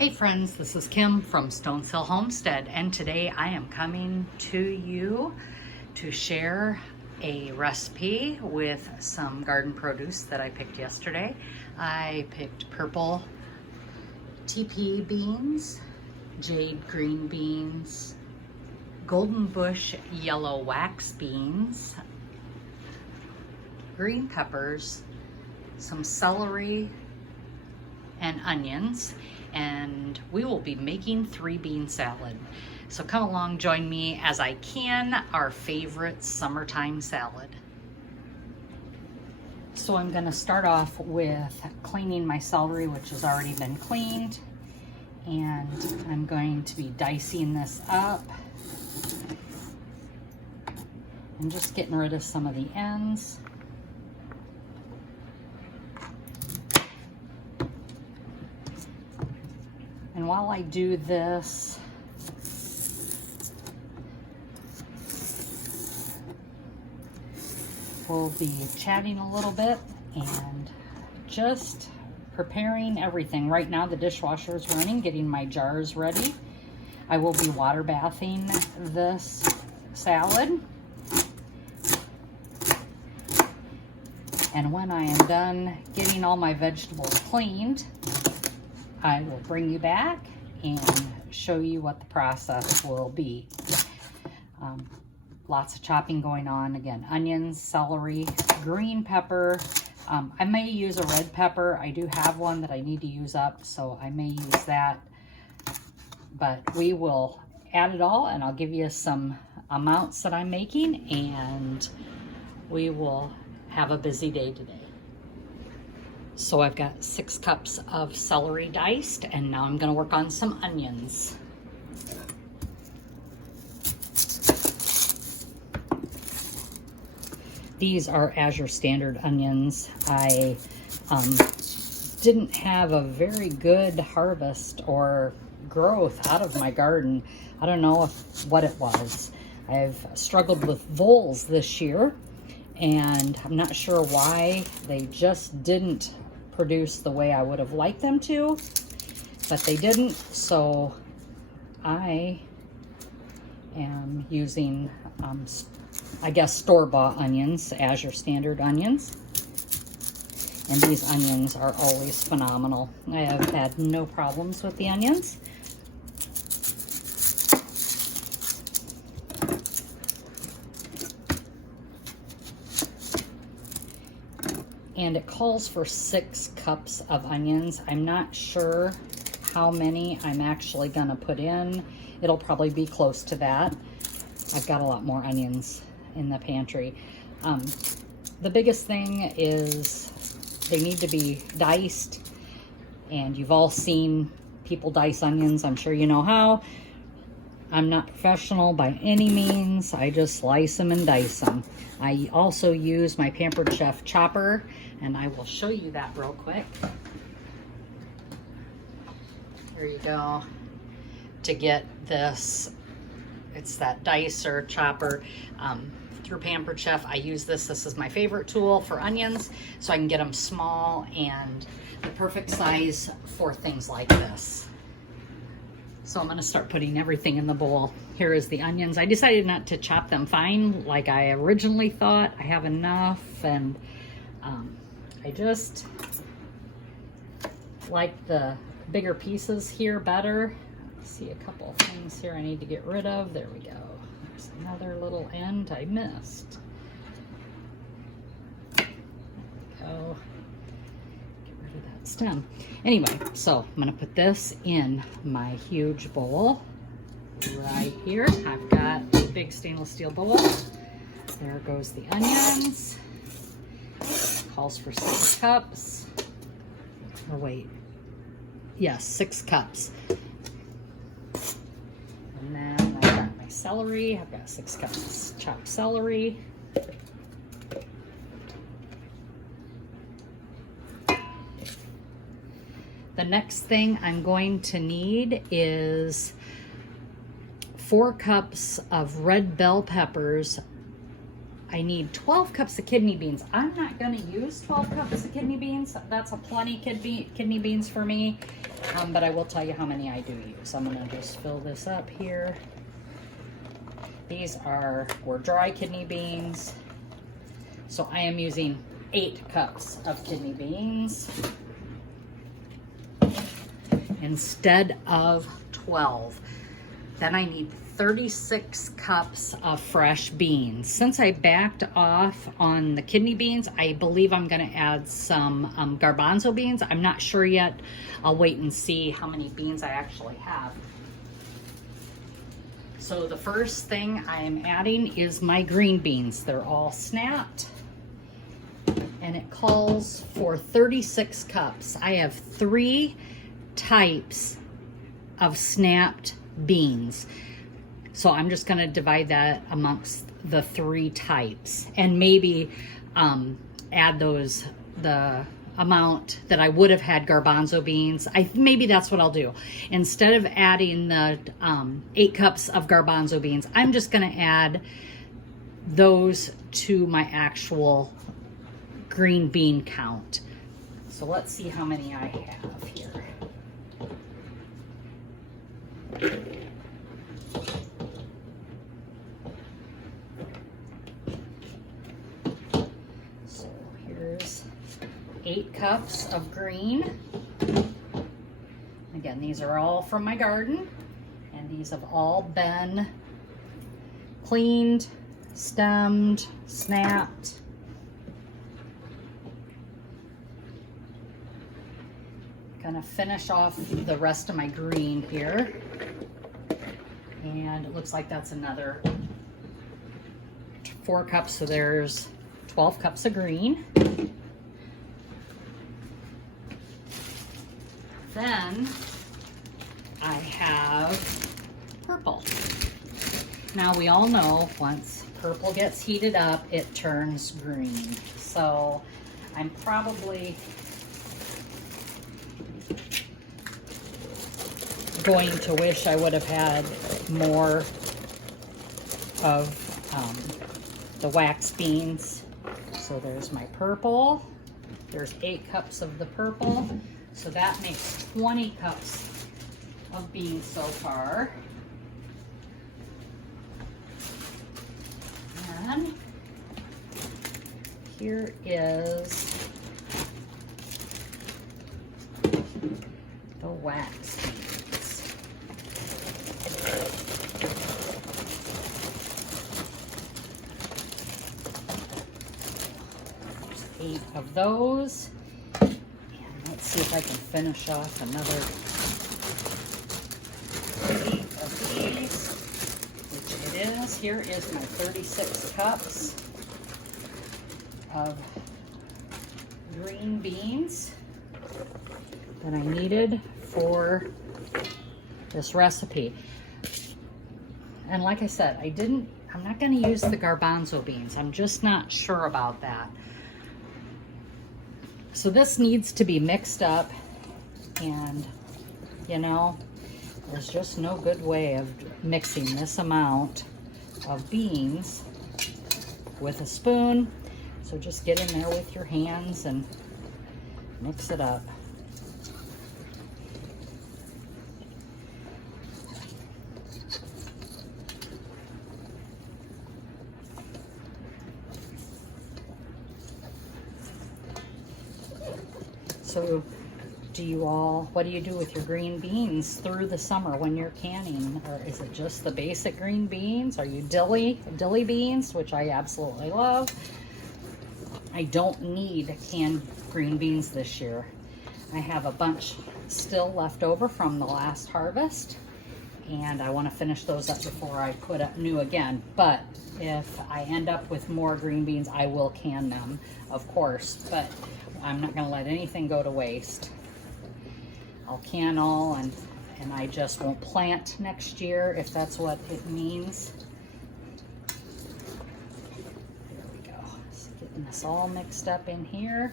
Hey friends, this is Kim from Stones Hill Homestead, and today I am coming to you to share a recipe with some garden produce that I picked yesterday. I picked purple teepee beans, jade green beans, goldenbush yellow wax beans, green peppers, some celery, and onions, and we will be making 3-bean salad. So come along, join me as I can our favorite summertime salad. So I'm going to start off with cleaning my celery, which has already been cleaned, and I'm going to be dicing this up and just getting rid of some of the ends. And while I do this, we'll be chatting a little bit and just preparing everything. Right now the dishwasher is running, getting my jars ready. I will be water bathing this salad. And when I am done getting all my vegetables cleaned, I will bring you back and show you what the process will be. Lots of chopping going on. Again, onions, celery, green pepper. I may use a red pepper. I do have one that I need to use up, so I may use that. But we will add it all, and I'll give you some amounts that I'm making, and we will have a busy day today. So I've got 6 cups of celery diced, and now I'm going to work on some onions. These are Azure Standard onions. I didn't have a very good harvest or growth out of my garden. I don't know what it was. I've struggled with voles this year, and I'm not sure why. They just didn't produce the way I would have liked them to, but they didn't. So I am using I guess store-bought onions, Azure Standard onions, and these onions are always phenomenal. I have had no problems with the onions. And it calls for 6 cups of onions. I'm not sure how many I'm actually gonna put in. It'll probably be close to that. I've got a lot more onions in the pantry. The biggest thing is they need to be diced, and you've all seen people dice onions. I'm sure you know how. I'm not professional by any means. I just slice them and dice them. I also use my Pampered Chef chopper, and I will show you that real quick. Here you go. To get this, it's that dicer chopper through Pampered Chef. I use this. This is my favorite tool for onions, so I can get them small and the perfect size for things like this. So I'm going to start putting everything in the bowl. Here is the onions. I decided not to chop them fine like I originally thought. I have enough, and I just like the bigger pieces here better. I see a couple of things here I need to get rid of. There we go. There's another little end I missed. There we go. That stem. Anyway, so I'm going to put this in my huge bowl right here. I've got a big stainless steel bowl. There goes the onions. Calls for 6 cups. Or wait. Yes, 6 cups. And then I've got my celery. I've got 6 cups chopped celery. The next thing I'm going to need is 4 cups of red bell peppers I need 12 cups of kidney beans. I'm not going to use 12 cups of kidney beans. That's a plenty kidney beans for me. But I will tell you how many I do use. I'm going to just fill this up here. These were dry kidney beans. So I am using 8 cups of kidney beans instead of 12. Then I need 36 cups of fresh beans. Since I backed off on the kidney beans, I believe I'm going to add some garbanzo beans. I'm not sure yet. I'll wait and see how many beans I actually have. So the first thing I am adding is my green beans. They're all snapped, and it calls for 36 cups. I have 3 types of snapped beans. So I'm just going to divide that amongst the 3 types, and maybe add the amount that I would have had garbanzo beans. Maybe that's what I'll do. Instead of adding the 8 cups of garbanzo beans, I'm just going to add those to my actual green bean count. So let's see how many I have here. So here's 8 cups of green. Again, these are all from my garden, and these have all been cleaned, stemmed, snapped. Gonna finish off the rest of my green here, and it looks like that's another 4 cups, so there's 12 cups of green. Then I have purple. Now we all know once purple gets heated up, it turns green. So I'm probably going to wish I would have had more of the wax beans. So there's my purple. There's 8 cups of the purple. So that makes 20 cups of beans so far. And here is the wax beans. 8 of those. Let's see if I can finish off another 8 of these, which it is. Here is my 36 cups of green beans that I needed for this recipe. And like I said, I'm not going to use the garbanzo beans. I'm just not sure about that. So this needs to be mixed up, and you know, there's just no good way of mixing this amount of beans with a spoon. So just get in there with your hands and mix it up. So what do you do with your green beans through the summer when you're canning? Or is it just the basic green beans? Are you dilly beans, which I absolutely love? I don't need canned green beans this year. I have a bunch still left over from the last harvest, and I want to finish those up before I put up new again. But if I end up with more green beans, I will can them, of course, but I'm not going to let anything go to waste. I'll can all, and I just won't plant next year if that's what it means. There we go. So getting this all mixed up in here.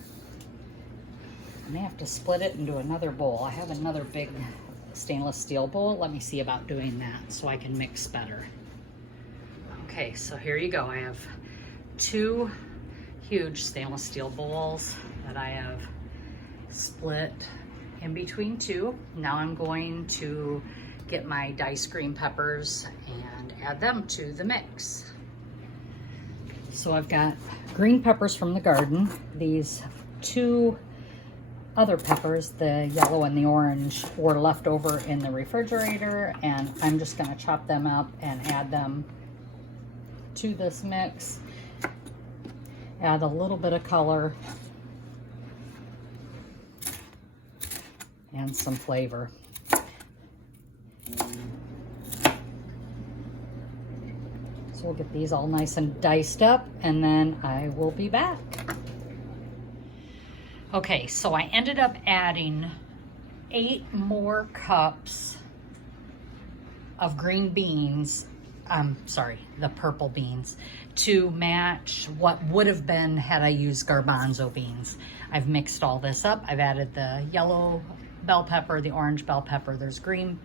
I may have to split it into another bowl. I have another big stainless steel bowl. Let me see about doing that so I can mix better. Okay, so here you go. I have 2 huge stainless steel bowls that I have split in between 2. Now I'm going to get my diced green peppers and add them to the mix. So I've got green peppers from the garden. These 2 other peppers, the yellow and the orange, were left over in the refrigerator, and I'm just going to chop them up and add them to this mix. Add a little bit of color and some flavor. So we'll get these all nice and diced up, and then I will be back. Okay, so I ended up adding 8 more cups of green beans, the purple beans, to match what would have been had I used garbanzo beans. I've mixed all this up. I've added the yellow bell pepper, the orange bell pepper, there's green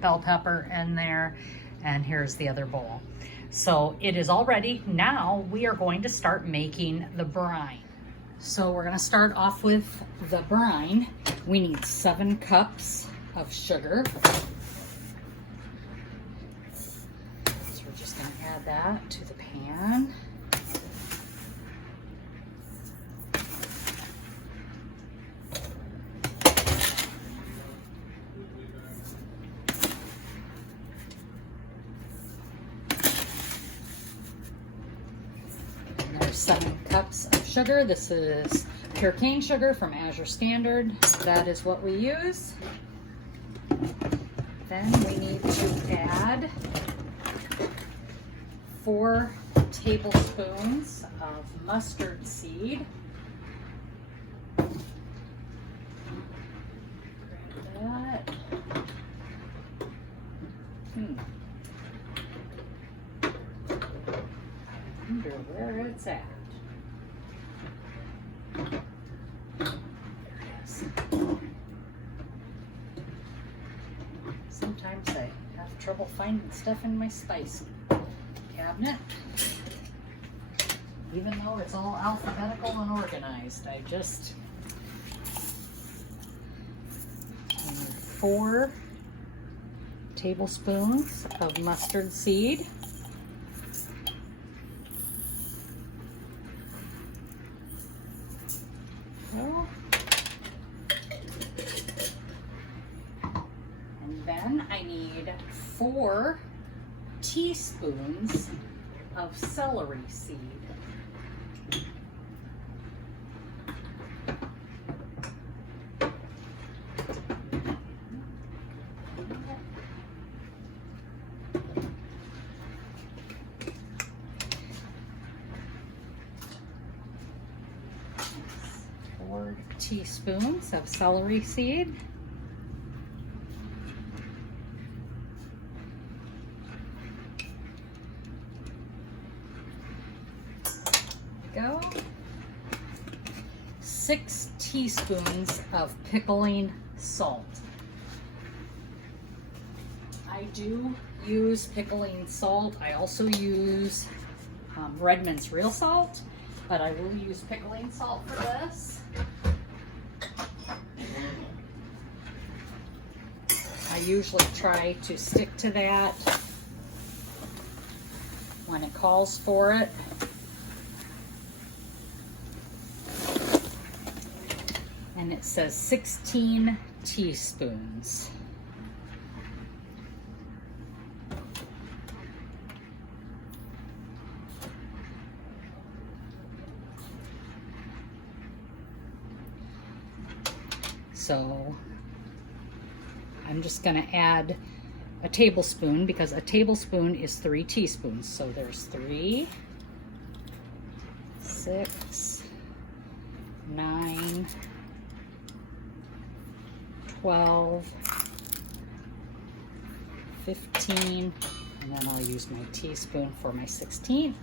bell pepper in there, and here's the other bowl. So it is all ready. Now we are going to start making the brine. So we're going to start off with the brine. We need 7 cups of sugar. So we're just going to add that to the pan. And there's 7 cups of sugar. This is pure cane sugar from Azure Standard. That is what we use. Then we need to add 4 tablespoons of mustard seed. Grab that. I wonder where it's at. Sometimes I have trouble finding stuff in my spice cabinet. Even though it's all alphabetical and organized, I just need 4 tablespoons of mustard seed. And then I need 4 teaspoons of celery seed. Teaspoons of celery seed. Go. 6 teaspoons of pickling salt. I do use pickling salt. I also use Redmond's real salt, but I will use pickling salt for this. I usually try to stick to that when it calls for it. And it says 16 teaspoons. So I'm just going to add a tablespoon because a tablespoon is 3 teaspoons. So there's 3, 6, 9, 12, 15, and then I'll use my teaspoon for my 16th.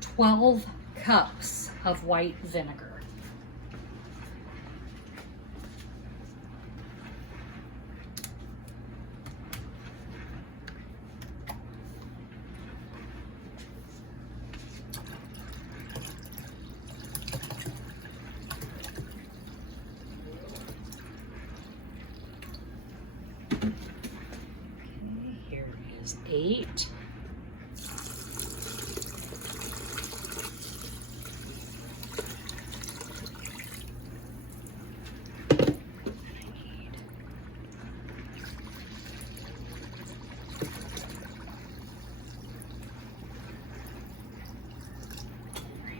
12 cups of white vinegar. 8.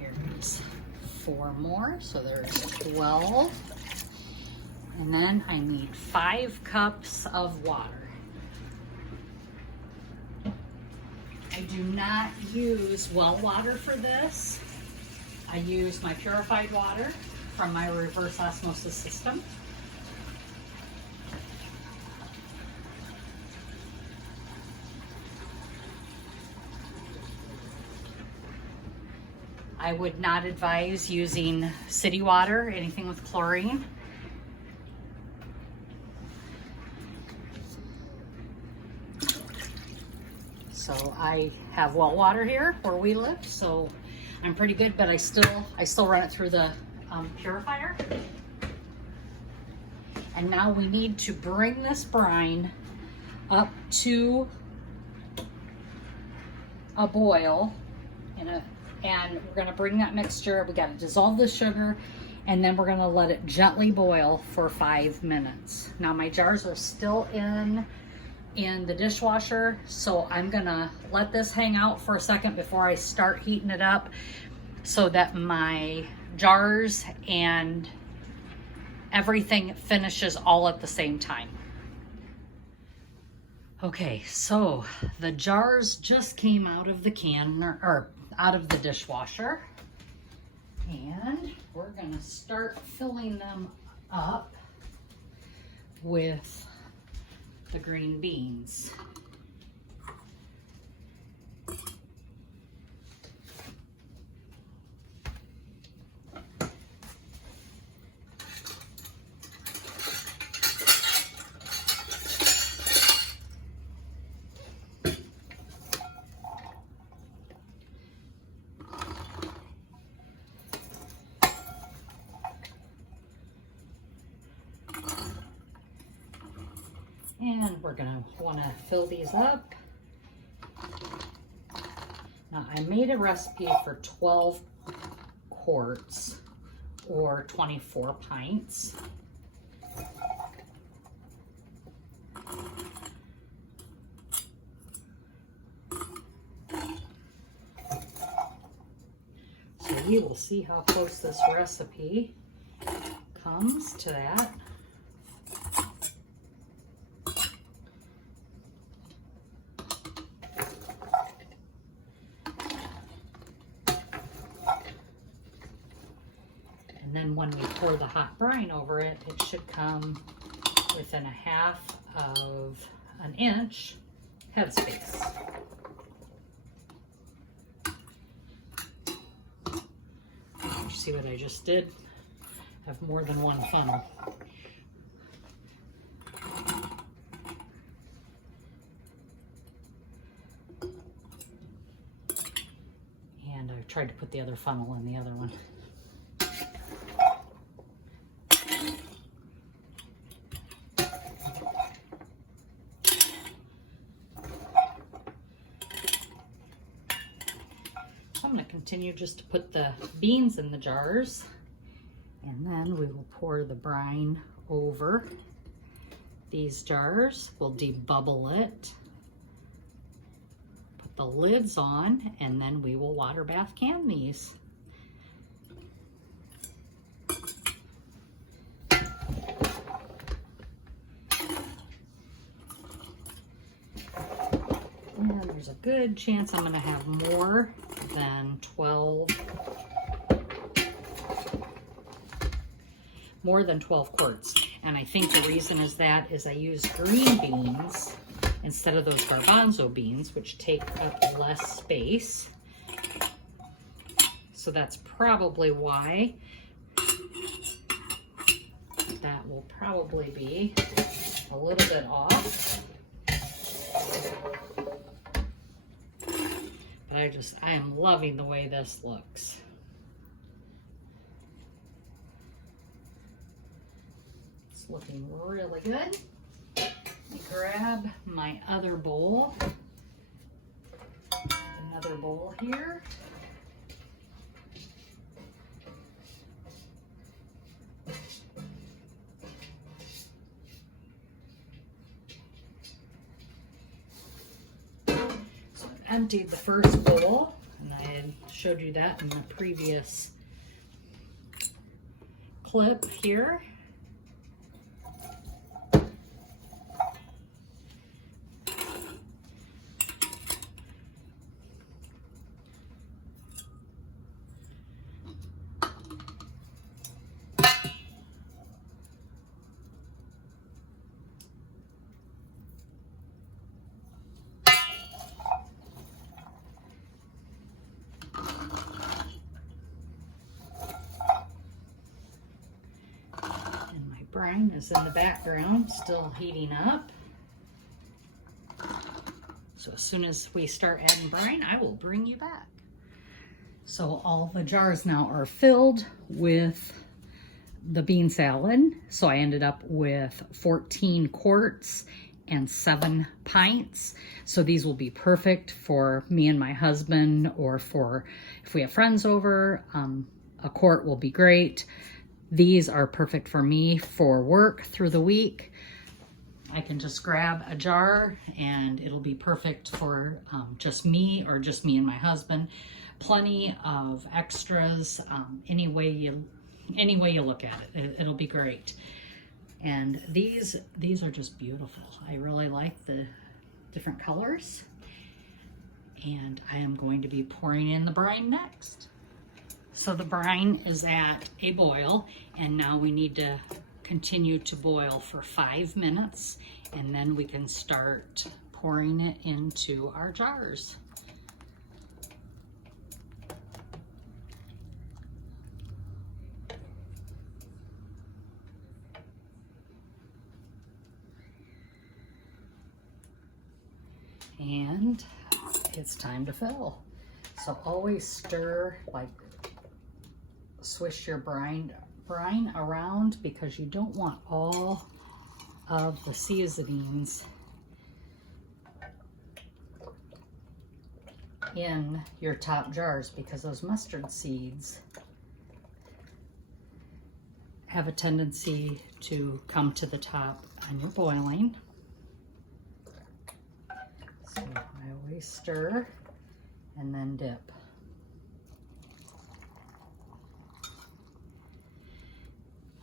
Here's 4 more, so there's 12. And then I need 5 cups of water. I do not use well water for this. I use my purified water from my reverse osmosis system. I would not advise using city water, anything with chlorine. So I have well water here where we live, so I'm pretty good, but I still run it through the purifier. And now we need to bring this brine up to a boil and we're gonna bring that mixture, we gotta dissolve the sugar, and then we're gonna let it gently boil for 5 minutes. Now my jars are still in the dishwasher, so I'm gonna let this hang out for a second before I start heating it up so that my jars and everything finishes all at the same time. Okay, so the jars just came out of the can, or out of the dishwasher, and we're gonna start filling them up with the green beans. And we're gonna wanna fill these up. Now I made a recipe for 12 quarts or 24 pints. So we will see how close this recipe comes to that. And then when we pour the hot brine over it, it should come within 1/2 of an inch headspace. You see what I just did? I have more than one funnel. And I tried to put the other funnel in the other one. I'm going to continue just to put the beans in the jars, and then we will pour the brine over these jars. We'll debubble it, put the lids on, and then we will water bath can these. And there's a good chance I'm going to have more than 12 quarts. And I think the reason is that is I use green beans instead of those garbanzo beans, which take up less space. So that's probably why. That will probably be a little bit off. But I am loving the way this looks. It's looking really good. Let me grab my other bowl another bowl here. So I emptied the first bowl, and I had showed you that in the previous clip here. Brine is in the background, still heating up. So as soon as we start adding brine, I will bring you back. So all the jars now are filled with the bean salad. So I ended up with 14 quarts and 7 pints. So these will be perfect for me and my husband, or for if we have friends over. A quart will be great. These are perfect for me for work through the week. I can just grab a jar and it'll be perfect for just me, or just me and my husband. Plenty of extras, any way you look at it, it'll be great. And these are just beautiful. I really like the different colors. And I am going to be pouring in the brine next. So the brine is at a boil, and now we need to continue to boil for 5 minutes, and then we can start pouring it into our jars. And it's time to fill. So always stir, like swish your brine around, because you don't want all of the seasonings in your top jars, because those mustard seeds have a tendency to come to the top when you're boiling. So I always stir and then dip.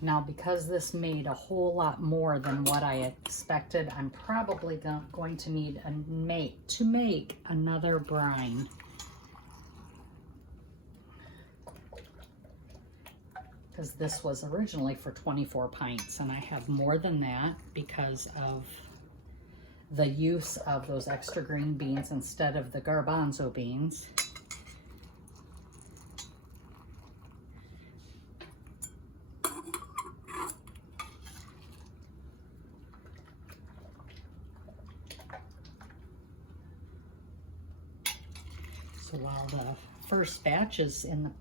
Now, because this made a whole lot more than what I expected, I'm probably going to need to make another brine. Because this was originally for 24 pints, and I have more than that because of the use of those extra green beans instead of the garbanzo beans. So while the first batch is in the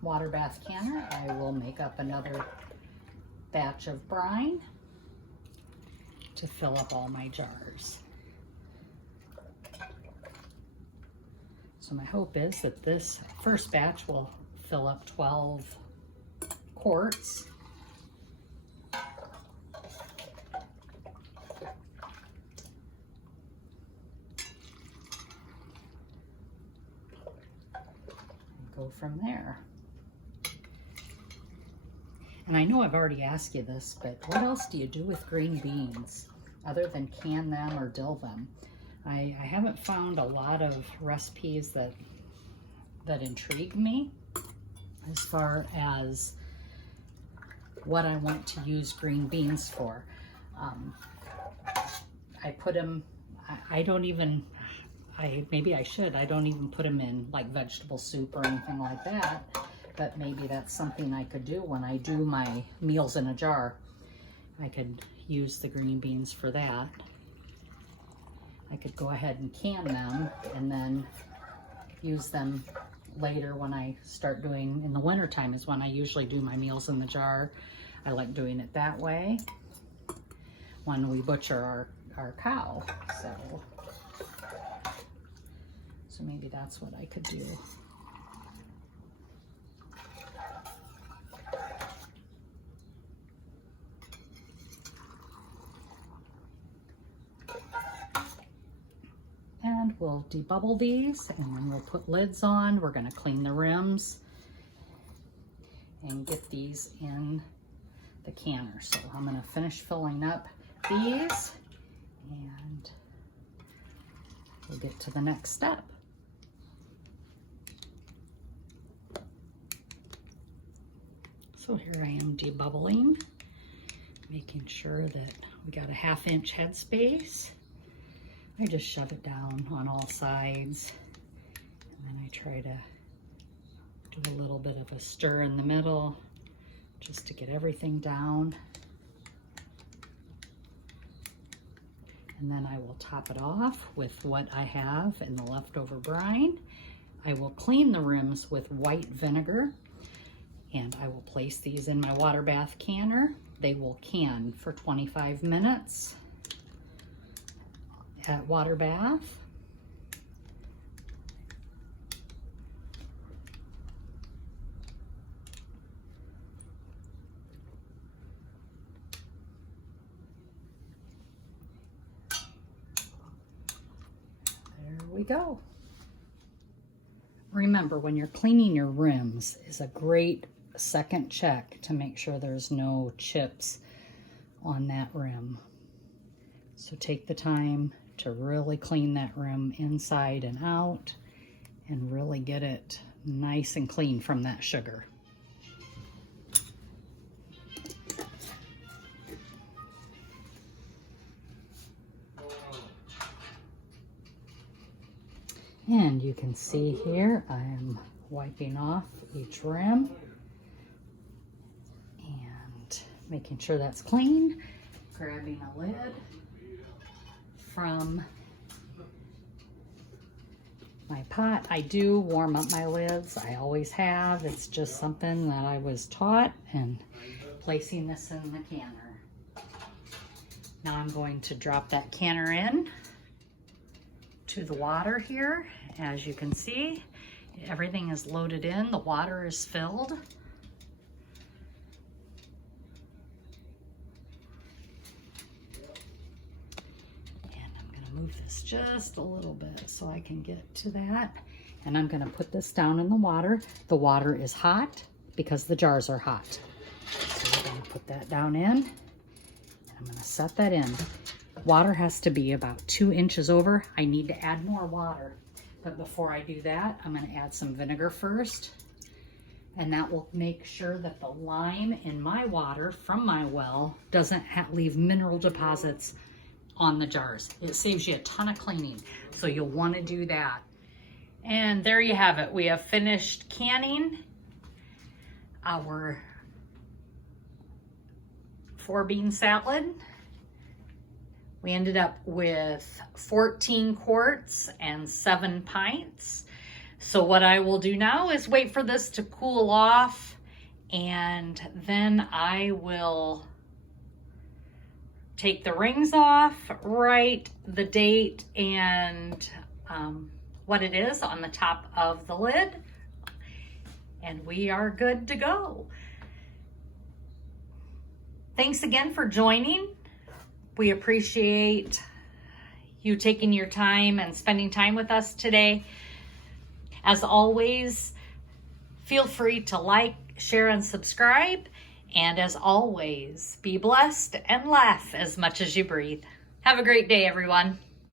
water bath canner, I will make up another batch of brine to fill up all my jars. So my hope is that this first batch will fill up 12 quarts. Go from there. And I know I've already asked you this, but what else do you do with green beans other than can them or dill them? I haven't found a lot of recipes that intrigue me as far as what I want to use green beans for. I put them, maybe I should. I don't even put them in like vegetable soup or anything like that, but maybe that's something I could do when I do my meals in a jar. I could use the green beans for that. I could go ahead and can them and then use them later when I start doing, in the winter time is when I usually do my meals in the jar. I like doing it that way when we butcher our cow. So So maybe that's what I could do. And we'll debubble these, and then we'll put lids on. We're going to clean the rims and get these in the canner. So I'm going to finish filling up these, and we'll get to the next step. So here I am debubbling, making sure that we got a 1/2 inch headspace. I just shove it down on all sides, and then I try to do a little bit of a stir in the middle just to get everything down. And then I will top it off with what I have in the leftover brine. I will clean the rims with white vinegar, and I will place these in my water bath canner. They will can for 25 minutes at water bath. There we go. Remember, when you're cleaning your rims, is a great second check to make sure there's no chips on that rim. So take the time to really clean that rim inside and out and really get it nice and clean from that sugar. And you can see here I am wiping off each rim and making sure that's clean, grabbing a lid from my pot. I do warm up my lids. I always have. It's just something that I was taught, and placing this in the canner. Now I'm going to drop that canner in to the water here. As you can see, everything is loaded in. The water is filled. Move this just a little bit so I can get to that. And I'm going to put this down in the water. The water is hot because the jars are hot. So we're going to put that down in. And I'm going to set that in. Water has to be about 2 inches over. I need to add more water. But before I do that, I'm going to add some vinegar first. And that will make sure that the lime in my water from my well doesn't leave mineral deposits on the jars. It saves you a ton of cleaning, so you'll want to do that. And there you have it. We have finished canning our 4-bean salad. We ended up with 14 quarts and 7 pints. So what I will do now is wait for this to cool off, and then I will take the rings off, write the date and what it is on the top of the lid, and we are good to go. Thanks again for joining. We appreciate you taking your time and spending time with us today. As always, feel free to like, share, and subscribe. And as always, be blessed and laugh as much as you breathe. Have a great day, everyone.